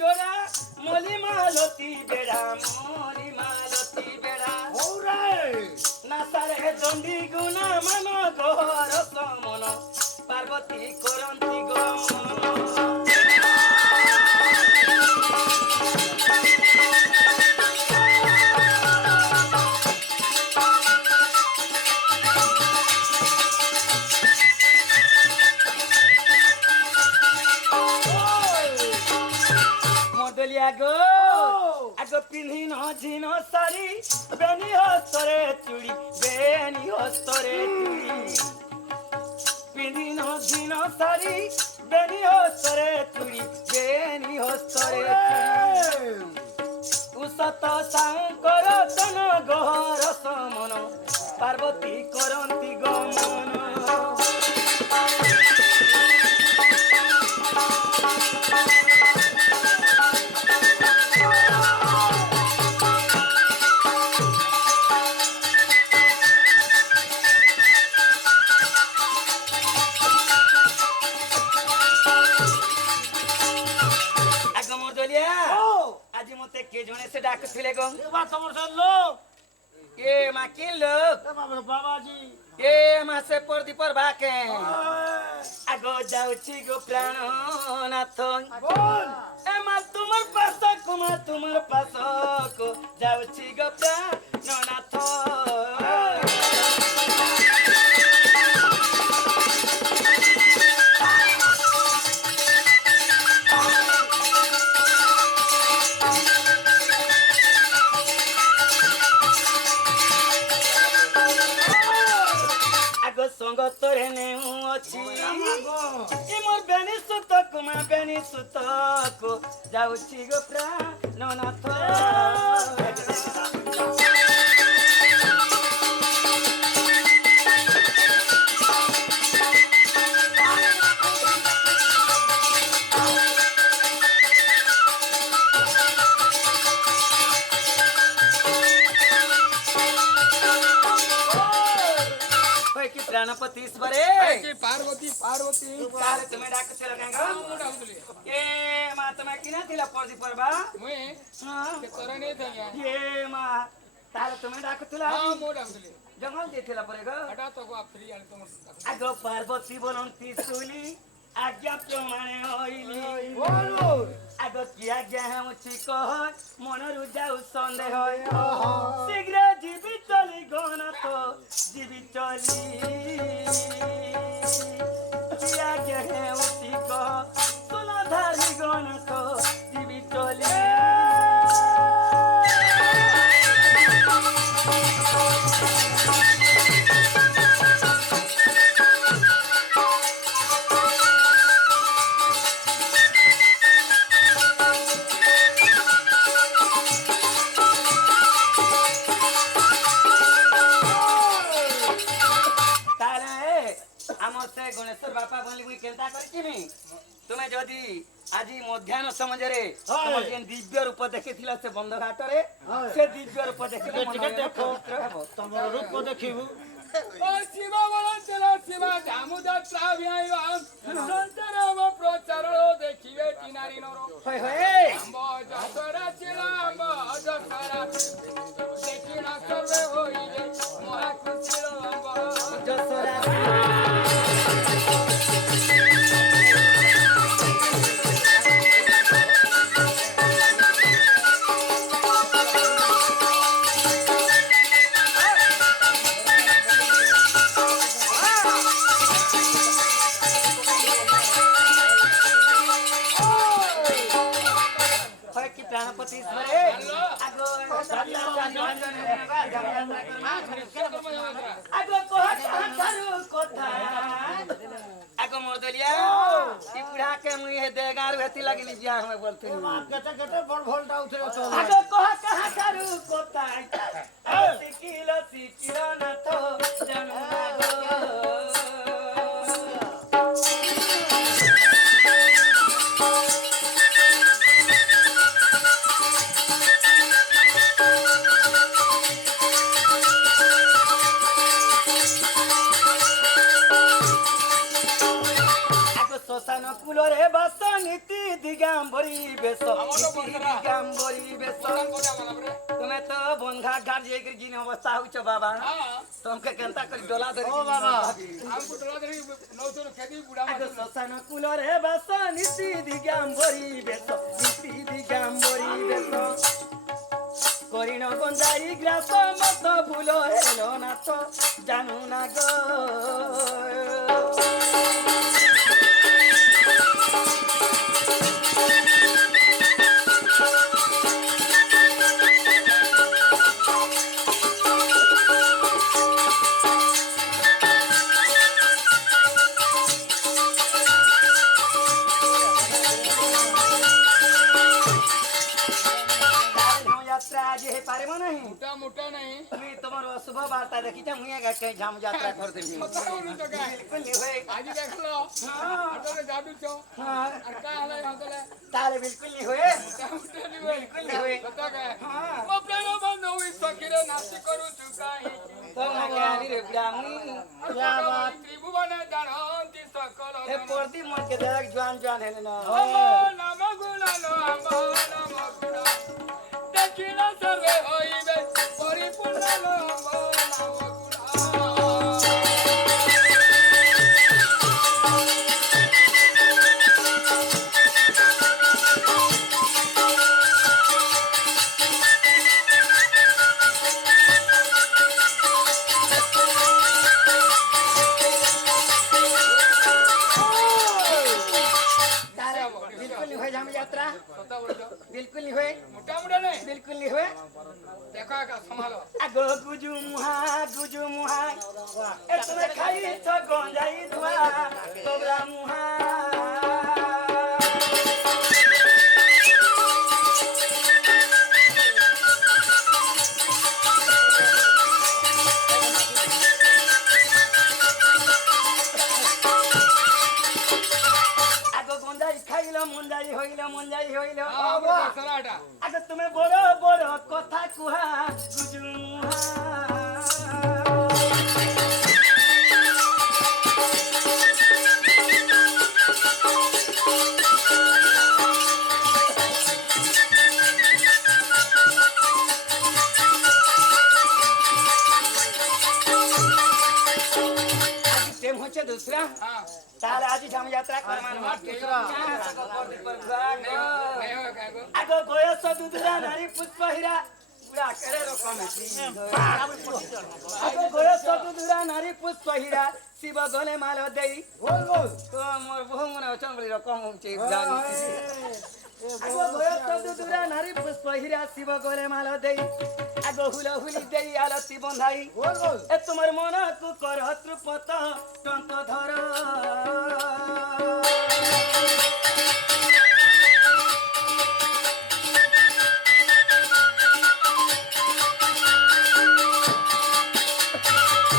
জোড়া মলি মালতি বেড়া মলি মালতি বেড়া নাসারে দণ্ডি গুণা মান ঘর সমন পার্বতী করন্তি গমন আগ পিন্ধিন ঝিন সারি বেনি হস্তরে চুড়ি বেনি হস্তরে চুড়ি পিন্ধিন ঝিন সারি বেনি হস্তরে চুড়ি বেনি হস্তরে চুড়ি উসত শঙ্কর তন গহর সমন পার্বতী করন্তি গমন আজি মতে কে জনে সে ডাকছিলে গো এবার তোমার লোক এ মা কি লোক বাবাজি এ মাসে পরদি পর বাকে আগো যাউছি গো প্রাণনাথ এ মা তোমার পাশকো যাউছি গো প্রাণনাথ সঙ্গতরে নেউ অছি মোর বেনি সুতক যাউছি গো প্রাণনাথ गणपति ईश्वरे पार्वती पार्वती तारे तुम्हें डाकथिला कांगा ए मा तमे किना थिला परदी परबा मुए के तोरा नै थया ए मा तारे तुम्हें डाकथिला हां मो डाकथिले जंगल देथिला परेगा हटा तो को फ्री आले तुम आगो पार्वती बनंती सुली आज्ञा प्रमाणे होइली बोलो आगो की आज्ञा हम कह मन रुजाउ संदेह शीघ्र जीवी चली गणत जीवी चली की आज्ञा हम कह सुनाधारी गणत जीवी चली गणेश्वर बापा बोली मुई केलता करकिमी तुम्हें जदी आजी मध्याह्न समझरे तुम जेन दिव्य रूप देखिथिला से बंध घाट रे से दिव्य रूप देखिले टिकट देखो तमरो रूप देखिबु ओ शिव बलन चलो शिव दामोदर त्राव्याय संतरव प्रचार देखिबे किनारी नरो होय होय अम्बो जसरा चिला अम्बो जसरा देखिना सर्वे होइले मोहा खुशिलो अम्बो जसरा गणपति ईश्वरे आगो आगो कोहारू कोथा आगो मोरदलिया ई बुढ़ा के मुई हे देगार हेती लगनी बियाह में बोलते केते केते बड़ भोल्टा उठे तो आगो कोहारू कोथा सिकिल नाथ जन्म দিগাম্বরী বেশ নিশি দিগাম্বরী বেশ কোটা বলা রে তুমি তো বন্ধা ঘাট যাই জিন অবস্থা হইছ বাবা হ্যাঁ তোমাকে কেনতা করে ডলা ধরি ও বাবা। আমକୁ ଟୋଳା ଧରି ନଉଛରୁ ଖେଦି ବୁଢା আগে শ্মশান কুলরে বাস নিশি দিগাম্বরী বেশ নিশি দিগাম্বরী বেশ করিণ গঞ্জাই গ্রাস মত ভুল হেলো না তো জানু না গো যাত্রা আজ হে পারিব নাই ମୋଟା ମୋଟା ନାହିଁ তুমি তোমার অশুভ বার্তা দেখিছ মুই আগে ঝাম যাত্রা করদেবি କଥା କହୁନୁ ତ କାଇଁ বিলকুল নি হয়ে ଆଜି ଦେଖିଲ হ্যাঁ ହାତରେ ଗାଡୁଛ হ্যাঁ ଆର କା ହେଲା ହାତଲେ তাহলে বিলকুল নি হয়ে ମୋଟା ମୋଟା ନି ହୁଏ বিলকুল নি হয়ে କଥା କାଇଁ হ্যাঁ ମୋ ପ୍ରାଣ ବନ୍ଧୁ ସଖିରେ ନାଚି କରୁଛୁ କାହିଁକି তো না জ্ঞানী রে ব্রাহ্মী ত্রিভুবনে জানନ୍ତି সকল এ পড়তি মন কে দেখ জোয়ান জোয়ান হেলে না ଆମ ନାମ ଗୁଣନ ଆମ ନାମ ଗୁଣ ଦେଖିଲ ସର୍ବେ ହୋଇବେ ପରିପୂର୍ଣ୍ଣ ଆମ ନାମ ଗୁଣ তাহলে বিলকুল নি হয়ে ঝাম যাত্রা କଥା বলছ বিলকুল নি হয়ে মোটা মোটা নেই বিলকুল নি হয়ে ଦେଖ ଏକା ସମ୍ଭାଳ আগো গুজু মুহা এ তুমি খাই তো গঞ্জাই ধোয়া তোবরা মুহা আগো গঞ্জাই খাইল মঞ্জাই হইল ସରାଟା আগে তুমি বড় বড় কথা কুহা গুজু মুহা আজি টেম হচ্ছে দুসরা ହଁ তাহলে আজি ঝাম যাত্রা করমান দুসরা। আগে ନେଇ ହୋ କାହାକୁ বয়স দুধরা নারী পুষ্প হীরা পুরা কেড়ে রকম আগে বয়স দুধরা নারী পুষ্প হীরা শিব গলে মাল দেই তো মোর বহু মনে অচন বলি রকম হচ্ছে জানি আগে বয়স দুধরা নারী পুষ্প হীরা শিব গলে মাল দেই আগে হুলি দেই আলতি বন্ধাই এ তোমার মনকু কর ত্রুপত টঙ্ক ধর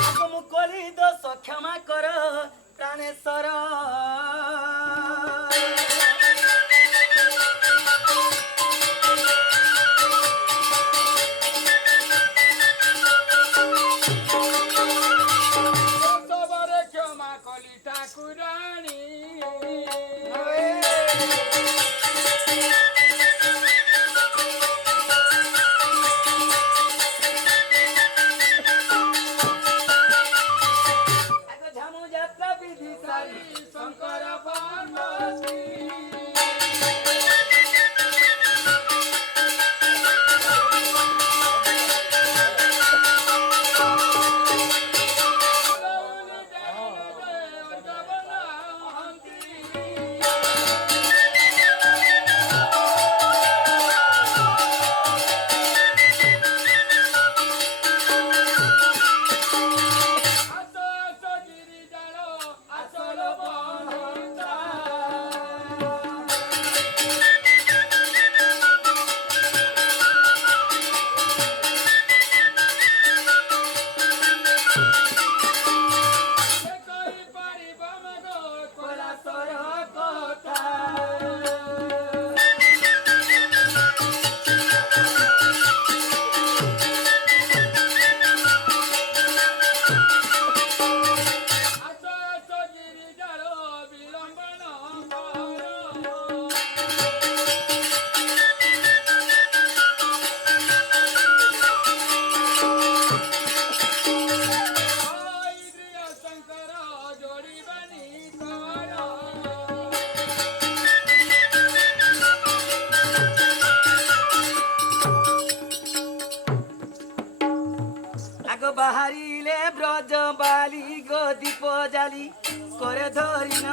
আগমু করি দোষ ক্ষমা কর প্রাণেশ্বর ସବରେ କ୍ଷମା କଲି ଠାକୁରାଣୀ আগে ঝামু যাত্রা বিধি সারি ଶଙ୍କର ପାର୍ବତୀ দীপ জালি করে ধরিন